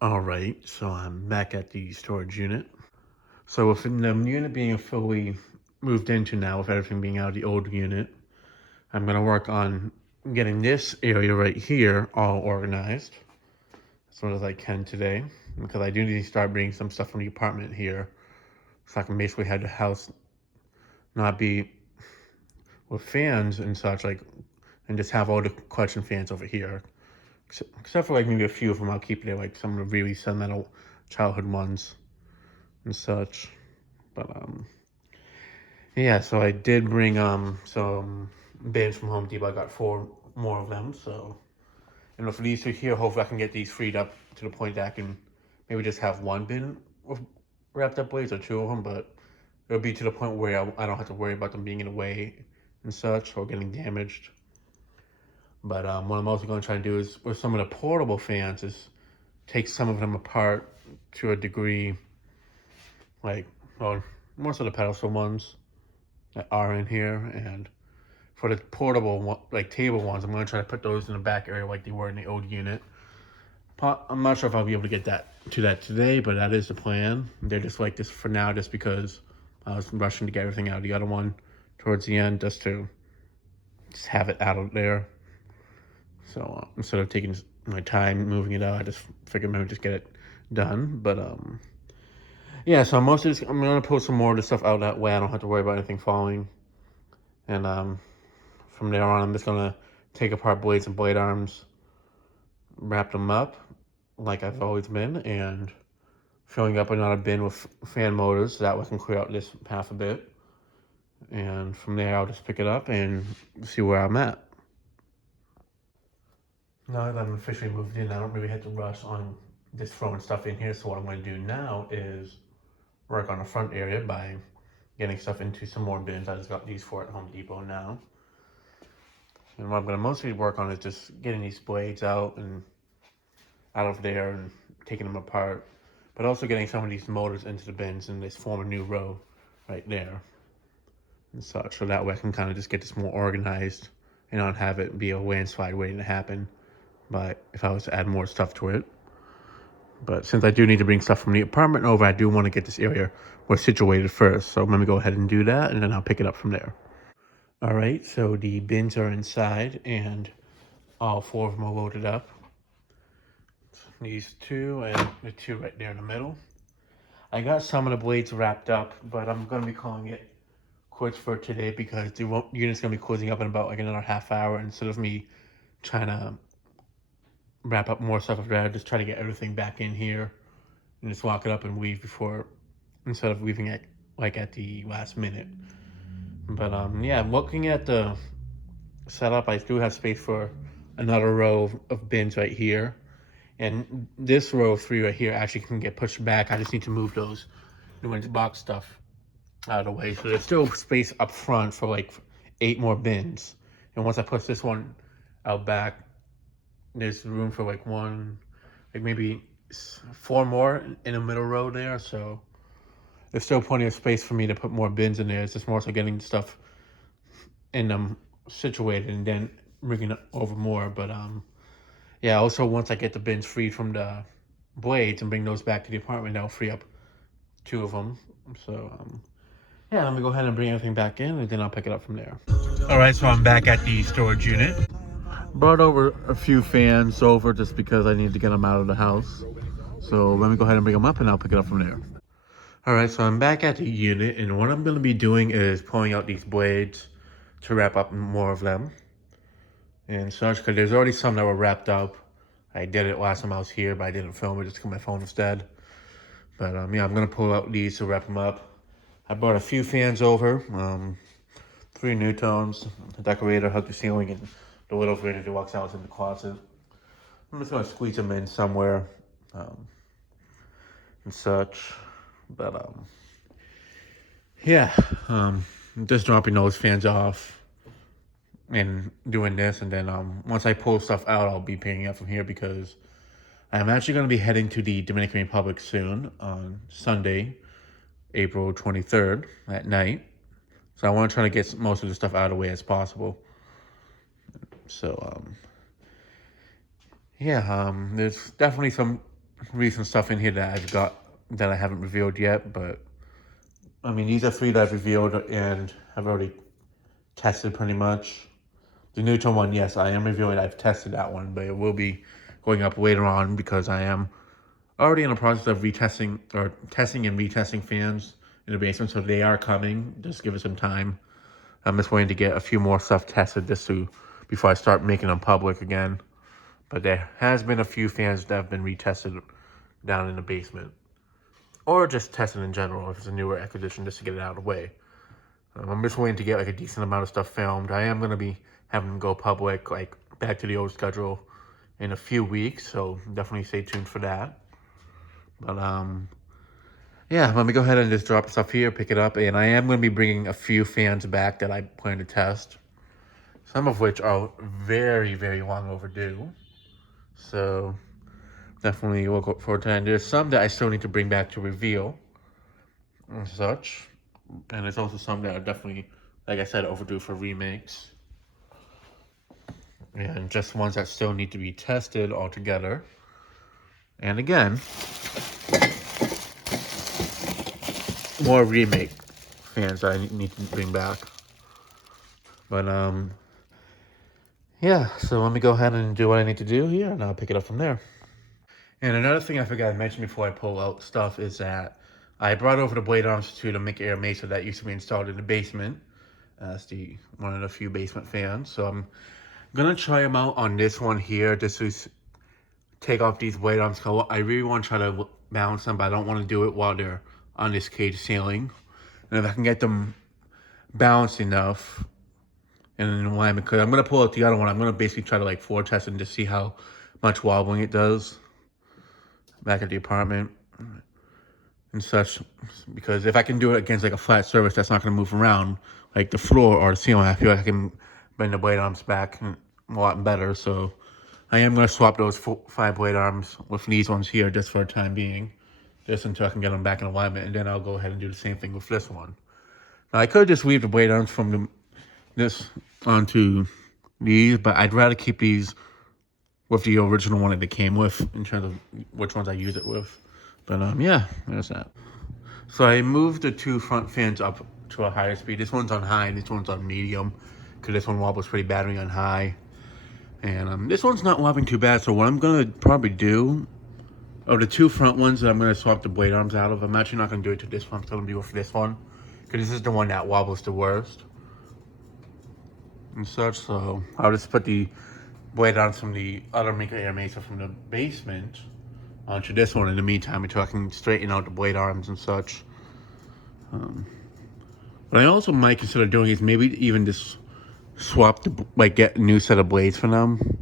All right, so I'm back at the storage unit. So with the unit being fully moved into now, with everything being out of the old unit, I'm gonna work on getting this area right here all organized as soon as I can today, because I do need to start bringing some stuff from the apartment here, so I can basically have the house not be with fans and such, like, and just have all the collection fans over here. Except for like maybe a few of them, I'll keep there, like some of the really sentimental childhood ones and such. But yeah. So I did bring some bins from Home Depot. I got four more of them. So for these two here, hopefully I can get these freed up to the point that I can maybe just have one bin with wrapped up blades or two of them. But it'll be to the point where I don't have to worry about them being in the way and such or getting damaged. But what I'm also going to try to do is with some of the portable fans is take some of them apart to a degree, like, well, most of the pedestal ones that are in here, and for the portable like table ones, I'm going to try to put those in the back area like they were in the old unit. I'm not sure if I'll be able to get that today, but that is the plan. They're just like this for now, just because I was rushing to get everything out of the other one towards the end, just to just have it out of there. So instead of taking my time moving it out, I just figured maybe just get it done. But yeah, so I'm gonna pull some more of the stuff out that way. I don't have to worry about anything falling. And from there on, I'm just gonna take apart blades and blade arms, wrap them up like I've always been, and filling up another bin with fan motors so that way I can clear out this path a bit. And from there, I'll just pick it up and see where I'm at. Now that I'm officially moved in, I don't really have to rush on just throwing stuff in here. So what I'm going to do now is work on the front area by getting stuff into some more bins. I just got these for at Home Depot now. And what I'm going to mostly work on is just getting these blades out of there and taking them apart, but also getting some of these motors into the bins and just form a new row right there and such. So that way I can kind of just get this more organized and not have it be a landslide waiting to happen. But if I was to add more stuff to it. But since I do need to bring stuff from the apartment over, I do want to get this area more situated first. So let me go ahead and do that, and then I'll pick it up from there. All right, so the bins are inside, and all four of them are loaded up. These two and the two right there in the middle. I got some of the blades wrapped up, but I'm going to be calling it quits for today because the unit's going to be closing up in about like another half hour. Instead of me trying to wrap up more stuff after that, just try to get everything back in here and just lock it up and leave instead of leaving it like at the last minute. But yeah, looking at the setup, I do have space for another row of bins right here. And this row of three right here actually can get pushed back. I just need to move those new box stuff out of the way. So there's still space up front for like 8 more bins. And once I push this one out back, there's room for like maybe 4 more in the middle row there. So there's still plenty of space for me to put more bins in there. It's just more so getting stuff in them situated and then bringing it over more. But yeah, also once I get the bins freed from the blades and bring those back to the apartment, that'll free up 2 of them. So yeah, let me go ahead and bring everything back in, and then I'll pick it up from there. All right, so I'm back at the storage unit. Brought over a few fans over just because I need to get them out of the house. So let me go ahead and bring them up, and I'll pick it up from there. All right, so I'm back at the unit, and what I'm going to be doing is pulling out these blades to wrap up more of them and such, because there's already some that were wrapped up. I did it last time I was here, but I didn't film it, just took my phone instead. But yeah, I'm going to pull out these to wrap them up. I brought a few fans over, 3 Newtones, a decorator, hooked the ceiling, and the little Vanity Deluxe out in the closet. I'm just going to squeeze them in somewhere and such. But yeah, just dropping those fans off and doing this, and then once I pull stuff out, I'll be picking up from here because I'm actually going to be heading to the Dominican Republic soon on Sunday, April 23rd at night. So I want to try to get most of the stuff out of the way as possible. So yeah, there's definitely some recent stuff in here that I've got that I haven't revealed yet, but I mean, these are 3 that I've revealed and have already tested pretty much. The Neutron one, yes, I am reviewing. I've tested that one, but it will be going up later on because I am already in the process of retesting or testing and retesting fans in the basement, so they are coming. Just give it some time. I'm just waiting to get a few more stuff tested before I start making them public again. But there has been a few fans that have been retested down in the basement, or just tested in general if it's a newer acquisition, just to get it out of the way. I'm just waiting to get like a decent amount of stuff filmed. I am going to be having them go public, like back to the old schedule in a few weeks, so definitely stay tuned for that. But yeah, let me go ahead and just drop stuff here, pick it up, and I am going to be bringing a few fans back that I plan to test, some of which are very, very long overdue. So definitely look forward to that. And there's some that I still need to bring back to reveal and such. And there's also some that are definitely, like I said, overdue for remakes. And just ones that still need to be tested altogether. And again, more remake fans that I need to bring back. But yeah, so let me go ahead and do what I need to do here, and I'll pick it up from there. And another thing I forgot to mention before I pull out stuff is that I brought over the blade arms to the Mick Air Mesa that used to be installed in the basement as one of the few basement fans. So I'm gonna try them out on this one here, just to take off these blade arms. I really want to try to balance them, but I don't want to do it while they're on this cage ceiling. And if I can get them balanced enough and in alignment, because I'm gonna pull out the other one, I'm gonna basically try to like floor test it and just see how much wobbling it does back at the apartment and such, because if I can do it against like a flat surface that's not going to move around, like the floor or the ceiling, I feel like I can bend the blade arms back a lot better. So I am going to swap those 5 blade arms with these ones here just for the time being, just until I can get them back in alignment, and then I'll go ahead and do the same thing with this one. Now I could just leave the blade arms from this onto these, but I'd rather keep these with the original one that they came with in terms of which ones I use it with. But yeah, there's that. So I moved the 2 front fans up to a higher speed. This one's on high and this one's on medium, because this one wobbles pretty badly on high. And this one's not wobbling too bad, so what I'm gonna probably do, of the 2 front ones that I'm gonna swap the blade arms out of, I'm actually not gonna do it to this one, I'm gonna do it for this one, because this is the one that wobbles the worst and such. So I'll just put the blade arms from the other Mick Air Mesa from the basement onto this one in the meantime, until I can straighten out the blade arms and such. But I also might consider doing is maybe even just swap get a new set of blades for them,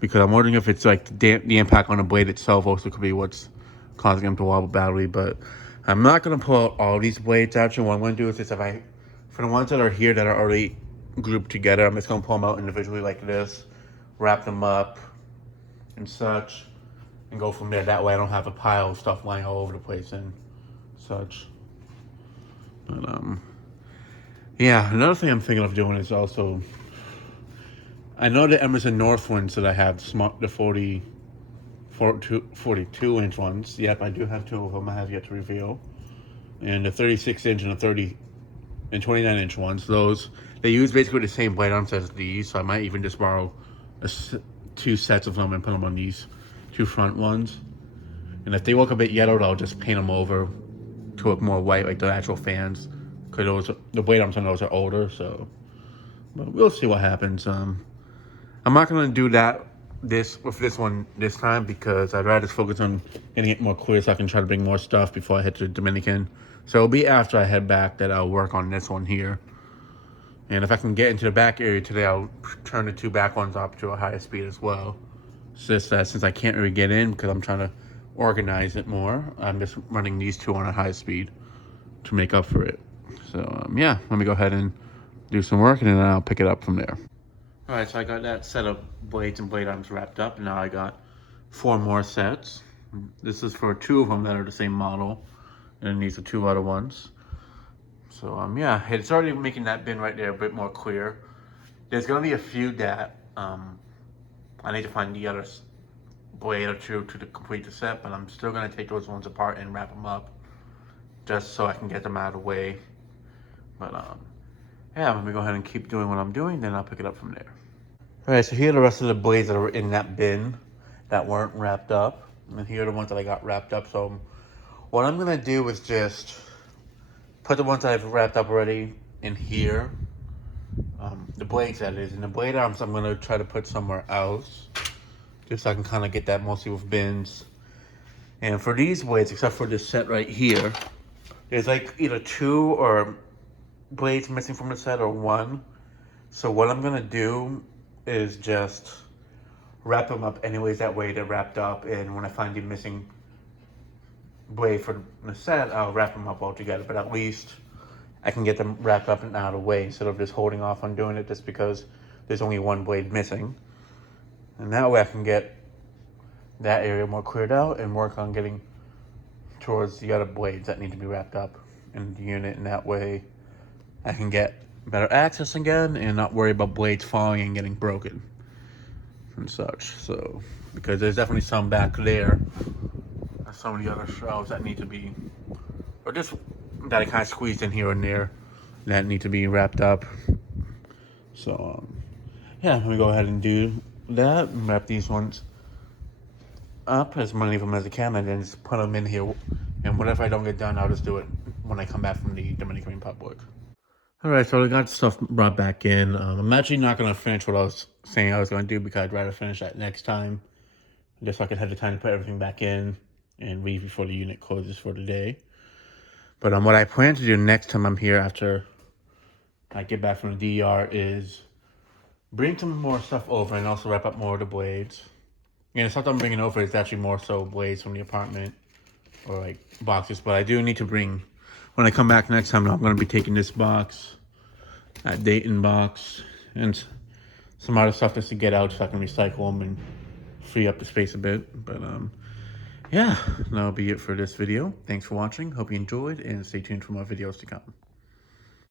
because I'm wondering if it's like the impact on the blade itself also could be what's causing them to wobble badly. But I'm not gonna pull out all these blades. Actually, what I'm gonna do is for the ones that are here that are already grouped together, I'm just gonna pull them out individually like this, wrap them up and such, and go from there. That way I don't have a pile of stuff lying all over the place and such. But yeah, another thing I'm thinking of doing is also, I know the Emerson North ones that I have, the 42 inch ones. Yep, I do have 2 of them I have yet to reveal. And the 36 inch and the 30 and 29 inch ones, those, they use basically the same blade arms as these, so I might even just borrow 2 sets of them and put them on these 2 front ones. And if they look a bit yellowed, I'll just paint them over to look more white, like the actual fans, because the blade arms on those are older. So, but we'll see what happens. I'm not gonna do that with this one this time, because I'd rather just focus on getting it more clear so I can try to bring more stuff before I head to the Dominican. So it'll be after I head back that I'll work on this one here. And if I can get into the back area today, I'll turn the 2 back ones up to a higher speed as well. It's just that since I can't really get in because I'm trying to organize it more, I'm just running these 2 on a high speed to make up for it. So yeah, let me go ahead and do some work, and then I'll pick it up from there. All right, so I got that set of blades and blade arms wrapped up, and now I got 4 more sets. This is for 2 of them that are the same model, and then these are 2 other ones. So yeah, it's already making that bin right there a bit more clear. There's gonna be a few that I need to find the other blade or two to complete the set, but I'm still gonna take those ones apart and wrap them up just so I can get them out of the way. But yeah, let me go ahead and keep doing what I'm doing, then I'll pick it up from there. All right, so here are the rest of the blades that are in that bin that weren't wrapped up, and here are the ones that I got wrapped up. So what I'm gonna do is just put the ones that I've wrapped up already in here, the blades that is, and the blade arms I'm gonna try to put somewhere else, just so I can kind of get that mostly with bins. And for these blades, except for this set right here, there's like either 2 or blades missing from the set or 1. So what I'm gonna do is just wrap them up anyways, that way they're wrapped up, and when I find the missing blade for the set, I'll wrap them up all together. But at least I can get them wrapped up and out of the way instead of just holding off on doing it just because there's only 1 blade missing. And that way I can get that area more cleared out and work on getting towards the other blades that need to be wrapped up in the unit, and that way I can get better access again and not worry about blades falling and getting broken and such. So, because there's definitely some back there, some of the other shelves that need to be, or just that I kind of squeezed in here and there, that need to be wrapped up. So, yeah, let me go ahead and do that and wrap these ones up as many of them as I can, and then just put them in here. And whatever I don't get done, I'll just do it when I come back from the Dominican Republic. Alright, so I got stuff brought back in. I'm actually not going to finish what I was saying I was going to do because I'd rather finish that next time, just so I could have the time to put everything back in and leave before the unit closes for the day. But what I plan to do next time I'm here after I get back from the DR is bring some more stuff over and also wrap up more of the blades. And the stuff I'm bringing over is actually more so blades from the apartment or like boxes, but I do need to bring, when I come back next time, I'm going to be taking this box, that Dayton box, and some other stuff just to get out so I can recycle them and free up the space a bit. But yeah, that'll be it for this video. Thanks for watching. Hope you enjoyed, and stay tuned for more videos to come.